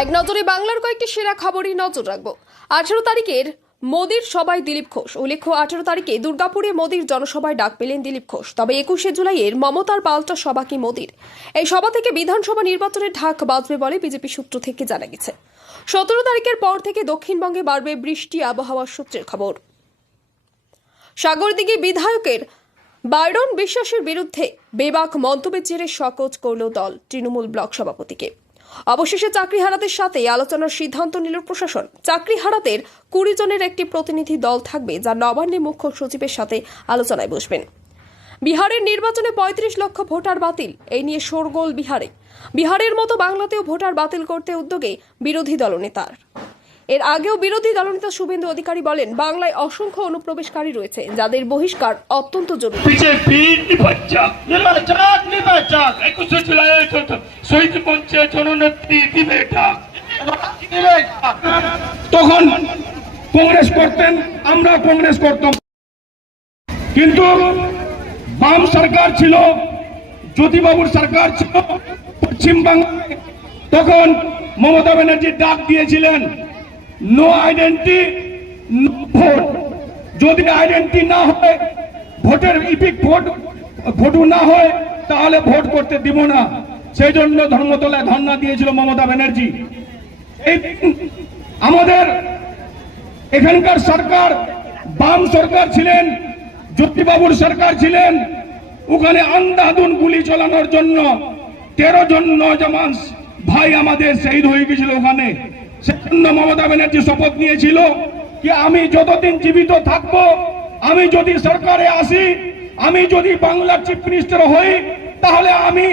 এক নজরে বাংলার কয়েকটি সেরা খবরই নজর রাখবো। 18 তারিখের মোদির সভায় দিলীপ ঘোষ। উল্লেখ্য 18 তারিখে দুর্গাপুরে মোদির জনসভায় ডাক পেলেন দিলীপ ঘোষ। তবে 21শে জুলাইয়ের মমতার পাল্টা সভা কি মোদির? এই সভা থেকে বিধানসভা নির্বাচনের ঢাক বাজবে বলে বিজেপি সূত্র থেকে জানা গেছে। 17 তারিখের পর থেকে দক্ষিণবঙ্গে বাড়বে বৃষ্টি, আবহাওয়ার সূত্রের খবর। সাগরদিঘি বিধায়কের বাইরন বিশ্বাসের বিরুদ্ধে বেবাক মন্তব্যের জেরে শোকজ করল দল তৃণমূল ব্লক সভাপতিকে। অবশেষে চাকরিহারাদের সাথে আলোচনার সিদ্ধান্ত নিল প্রশাসন। চাকরিহারাদের 20 জনের একটি প্রতিনিধি দল থাকবে, যা নবান্নে মুখ্য সচিবের সাথে আলোচনায় বসবেন। বিহারের নির্বাচনে 35 লক্ষ ভোটার বাতিল, এই নিয়ে শোরগোল বিহারে। বিহারের মতো বাংলাতেও ভোটার বাতিল করতে উদ্যোগে বিরোধী দলনেতার। এর আগেও বিরোধী দলনেতা শুভেন্দু অধিকারী বলেন, বাংলায় অসংখ্য অনুপ্রবেশকারী রয়েছে, যাদের বহিষ্কার অত্যন্ত জরুরি। তখন কংগ্রেস করতেন, আমরা কংগ্রেস করতাম, কিন্তু বাম সরকার ছিল, জ্যোতিবাবুর সরকার ছিল পশ্চিমবাংলায়। তখন মমতা ব্যানার্জি ডাক দিয়েছিলেন, নো আইডেন্টি নো ভোট। যদি আইডেন্টি না হয়, ভোটের ইপিক ভোট না হয়, তাহলে ভোট করতে দিব না। সেই জন্য ধর্মতলায় ধর্ণা দিয়েছিল মমতা ব্যানার্জি। এই আমাদের এখানকার সরকার বাম সরকার ছিলেন, জ্যোতিবাবুর সরকার ছিলেন। ওখানে আন্ধাধুন গুলি চালানোর জন্য 13 জন নওজওয়ান ভাই আমাদের শহীদ হয়ে গেছিল ওখানে। সেজন্য মমতা ব্যানার্জি শপথ নিয়েছিল যে আমি যতদিন জীবিত থাকবো, আমি যদি সরকারে আসি, আমি যদি বাংলার চিফ মিনিস্টার হই, তাহলে আমি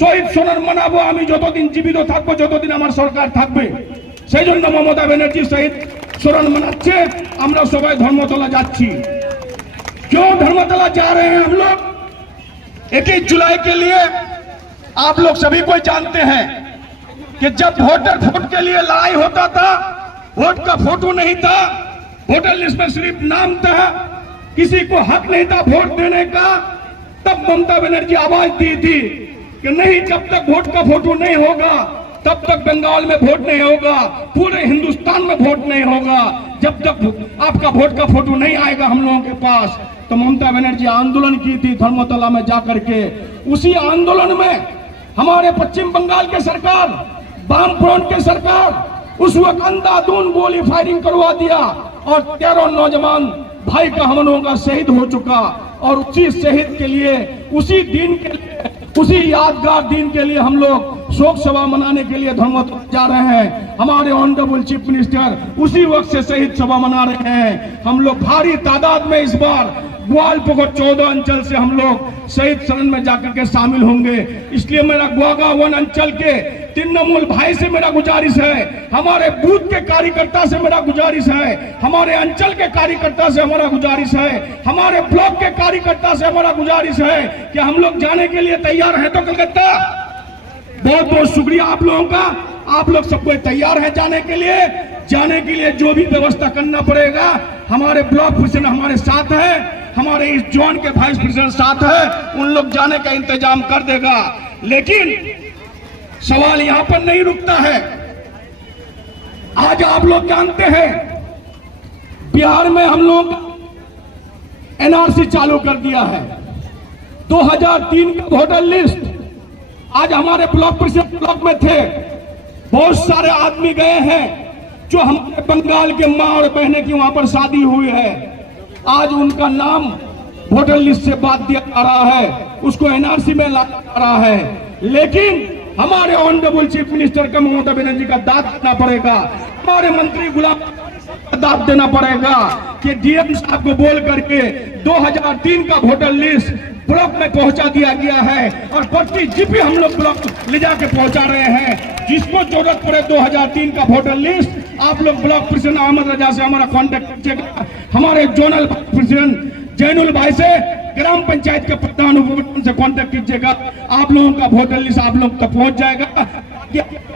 শহীদ সোনার মানাবো। আমি যতদিন জীবিত থাকবো, যতদিন আমার সরকার থাকবে। সেই জন্য মমতা ব্যানার্জি শহীদ সোনার মানাচ্ছে। আমরা সবাই ধর্মতলা যাচ্ছি। क्यों धर्मतला जा रहे हैं हम लोग? 21 जुलाई के लिए आप लोग सभी कोई जानते हैं कि जब वोटर वोट के लिए लड़ाई होता था, वोट का फोटो नहीं था, वोटर लिस्ट में सिर्फ नाम था, किसी को हक नहीं था वोट देने का, तब ममता बनर्जी आवाज दी थी कि नहीं, जब तक वोट का फोटो नहीं होगा, तब तक बंगाल में वोट नहीं होगा, पूरे हिंदुस्तान में वोट नहीं होगा, जब तक आपका वोट का फोटो नहीं आएगा हम लोगों के पास। तो ममता बनर्जी आंदोलन की थी धर्मतला में जाकर के। उसी आंदोलन में हमारे पश्चिम बंगाल के सरकार, वाम फ्रंट के सरकार, उस वक्त अंधाधुन गोली फायरिंग करवा दिया और 13 नौजवान भाई का हम लोगों का शहीद हो चुका। और उसी शहीद के लिए, उसी दिन के लिए, उसी यादगार दिन के लिए हम लोग शोक सभा मनाने के लिए धर्मतला जा रहे हैं। हमारे ऑनरेबल चीफ मिनिस्टर उसी वक्त से शहीद सभा मना रहे हैं। हम लोग भारी तादाद में इस बार ग्वालपोखर 14 अंचल से हम लोग शहीद सदन में जाकर के शामिल होंगे। इसलिए मेरा ग्वागा 1 अंचल के तृणमूल भाई से मेरा गुजारिश है, हमारे बूथ के कार्यकर्ता से मेरा गुजारिश है, हमारे अंचल के कार्यकर्ता से हमारा गुजारिश है, हमारे ब्लॉक के कार्यकर्ता से हमारा गुजारिश है कि हम लोग जाने के लिए तैयार हैं। तो कलकत्ता बहुत बहुत शुक्रिया आप लोगों का। आप लोग सब कोई तैयार है जाने के लिए। जाने के लिए जो भी व्यवस्था करना पड़ेगा, हमारे ब्लॉक प्रेसिडेंट हमारे साथ है, हमारे इस जोन के वाइस प्रेसिडेंट साथ है, उन लोग जाने का इंतजाम कर देगा। लेकिन सवाल यहां पर नहीं रुकता है। आज आप लोग जानते हैं, बिहार में हम लोग एनआरसी चालू कर दिया है। 2003 का वोटर लिस्ट, आज हमारे ब्लॉक प्रेसिडेंट ब्लॉक में थे, बहुत सारे आदमी गए हैं जो हमारे बंगाल के माँ और बहने की वहां पर शादी हुई है। आज उनका नाम वोटर लिस्ट से बात दिया जा रहा है, उसको एनआरसी में लाया जा रहा है। लेकिन हमारे ऑनरेबल चीफ मिनिस्टर का ममता बनर्जी का दाद देना पड़ेगा, हमारे मंत्री गुलाम का दाद देना पड़ेगा कि डीएम साहब को बोल करके 2003 का वोटर लिस्ट ब्लॉक में पहुंचा दिया गया है। और प्रति जीपी हम लोग ब्लॉक ले जाके पहुंचा रहे हैं। जिसको जरूरत पड़े 2003 का वोटर लिस्ट, आप लोग ब्लॉक प्रेसिडेंट अहमद रजा से हमारा कांटेक्ट कीजिएगा, हमारे जोनल प्रेसिडेंट जैनुल भाई से, ग्राम पंचायत के प्रधान से कांटेक्ट कीजिएगा। आप लोगों का वोटर लिस्ट आप लोग तक पहुंच जाएगा।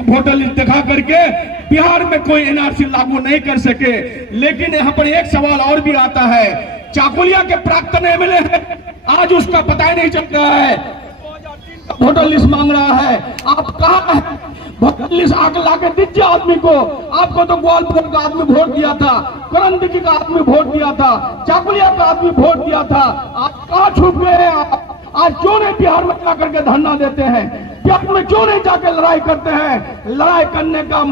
वोटर लिस्ट दिखा करके बिहार में कोई एनआरसी लागू नहीं कर सके। लेकिन यहाँ पर एक सवाल और भी आता है, चाकुलिया के प्राक्तन एमएलए है, आज उसका पता ही नहीं चल रहा है, वोटर लिस्ट मांग रहा है। आप कहां है? पुलिस आके लाके दीजिए आदमी को। आपको तो ग्वालपुर का आदमी वोट दिया था, करंदकी का आदमी वोट दिया था, चाकुलिया का आदमी वोट दिया था। आप कहाँ छुप गए आप? आज क्यों नहीं बिहार में जाकर के धरना देते हैं? बिहार में क्यों नहीं जाकर लड़ाई करते हैं? लड़ाई करने का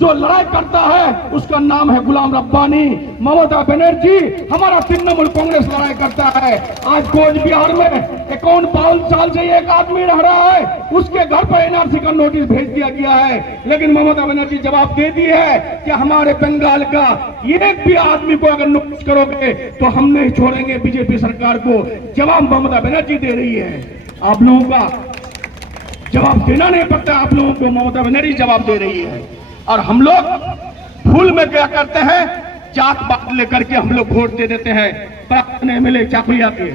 जो लड़ाई करता है उसका नाम है गुलाम रब्बानी, ममता बनर्जी। हमारा तृणमूल कांग्रेस लड़ाई करता है। आज कोच बिहार में 51 साल से एक आदमी रह रहा है, उसके घर पर एनआरसी का नोटिस भेज दिया गया है। लेकिन ममता बनर्जी जवाब दे दी है कि हमारे बंगाल का एक भी आदमी को अगर नोटिस करोगे तो हम नहीं छोड़ेंगे बीजेपी सरकार को। जवाब ममता बनर्जी दे रही है। आप लोगों का जवाब देना नहीं पड़ता, आप लोगों को ममता बनर्जी जवाब दे रही है। और हम लोग भूल में क्या करते हैं, जात पात लेकर के हम लोग वोट दे देते हैं एमएलए चाकुलिया के।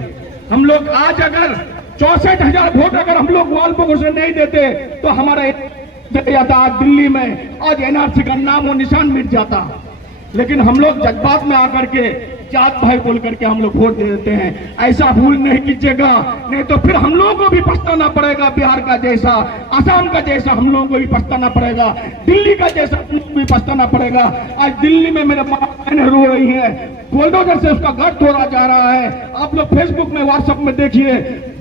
हम लोग आज अगर 64,000 वोट अगर हम लोग ग्वालपुर से नहीं देते तो हमारा जाता आज दिल्ली में आज एनआरसी का नाम और निशान मिट जाता। लेकिन हम लोग जज्बात में आकर के जात भाई बोल करके हम लोग वोट दे देते हैं। ऐसा भूल नहीं कीजिएगा, नहीं तो फिर हम लोगों को भी पछताना पड़ेगा। बिहार का जैसा, असम का जैसा हम लोगों को भी पछताना पड़ेगा, दिल्ली का जैसा हम लोगों को भी पछताना पड़ेगा। आज दिल्ली में मेरे माँ बहनें रो रही है, बुलडोजर से उसका घर तोड़ा जा रहा है। आप लोग फेसबुक में व्हाट्सएप में देखिए,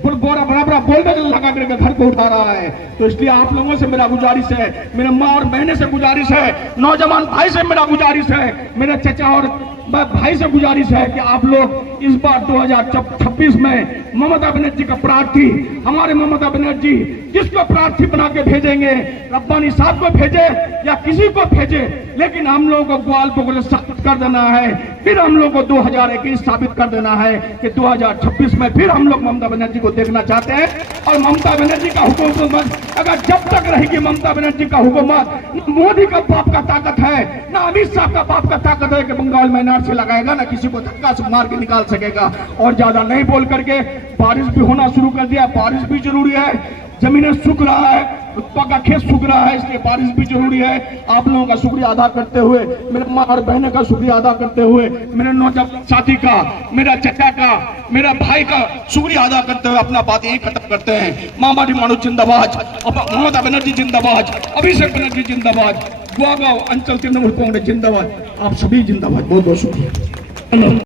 बड़ा बुलडोजर लगा करके घर को उठा रहा है। तो इसलिए आप लोगों से मेरा गुजारिश है, मेरे माँ और बहने से गुजारिश है, नौजवान भाई से मेरा गुजारिश है, मेरे चचा और भाई से गुजारिश है कि आप लोग इस बार 2026 में ममता बनर्जी का प्रार्थी, हमारे ममता बनर्जी जिसको प्रार्थी बना के भेजेंगे, रब्बानी साहब को भेजे या किसी को भेजे, लेकिन हम लोगों को ग्वालपुर को साबित कर देना है। फिर हम लोग को 2021 साबित कर देना है कि 2026 में फिर हम लोग ममता बनर्जी को देखना चाहते हैं। और ममता बनर्जी का हुकूमत अगर जब तक रहेगी, ममता बनर्जी का हुकूमत, न मोदी का बाप का ताकत है, न अमित शाह का बाप का ताकत है कि बंगाल में से लगाएगा, ना किसी को धक्का से मार के निकाल सकेगा। और ज्यादा नहीं बोल करके, बारिश भी होना शुरू कर दिया, बारिश भी जरूरी है, जमीनें सूख रहा है, का खेत सूख रहा है, इसलिए बारिश भी जरूरी है। आप लोगों का शुक्रिया अदा करते हुए, मेरे माँ और बहनों का शुक्रिया अदा करते हुए, मेरे नौजवान साथी का, मेरा चचा का, मेरा भाई का शुक्रिया अदा करते हुए अपना बात यही खत्म करते हैं। मामाटी मानू जिंदाबाद, ममता बनर्जी जिंदाबाद, अभिषेक बनर्जी जिंदाबाद, गुआगांव अंचल तृणमूल कांग्रेस जिंदाबाद, आप सभी जिंदाबाद। बहुत बहुत शुक्रिया।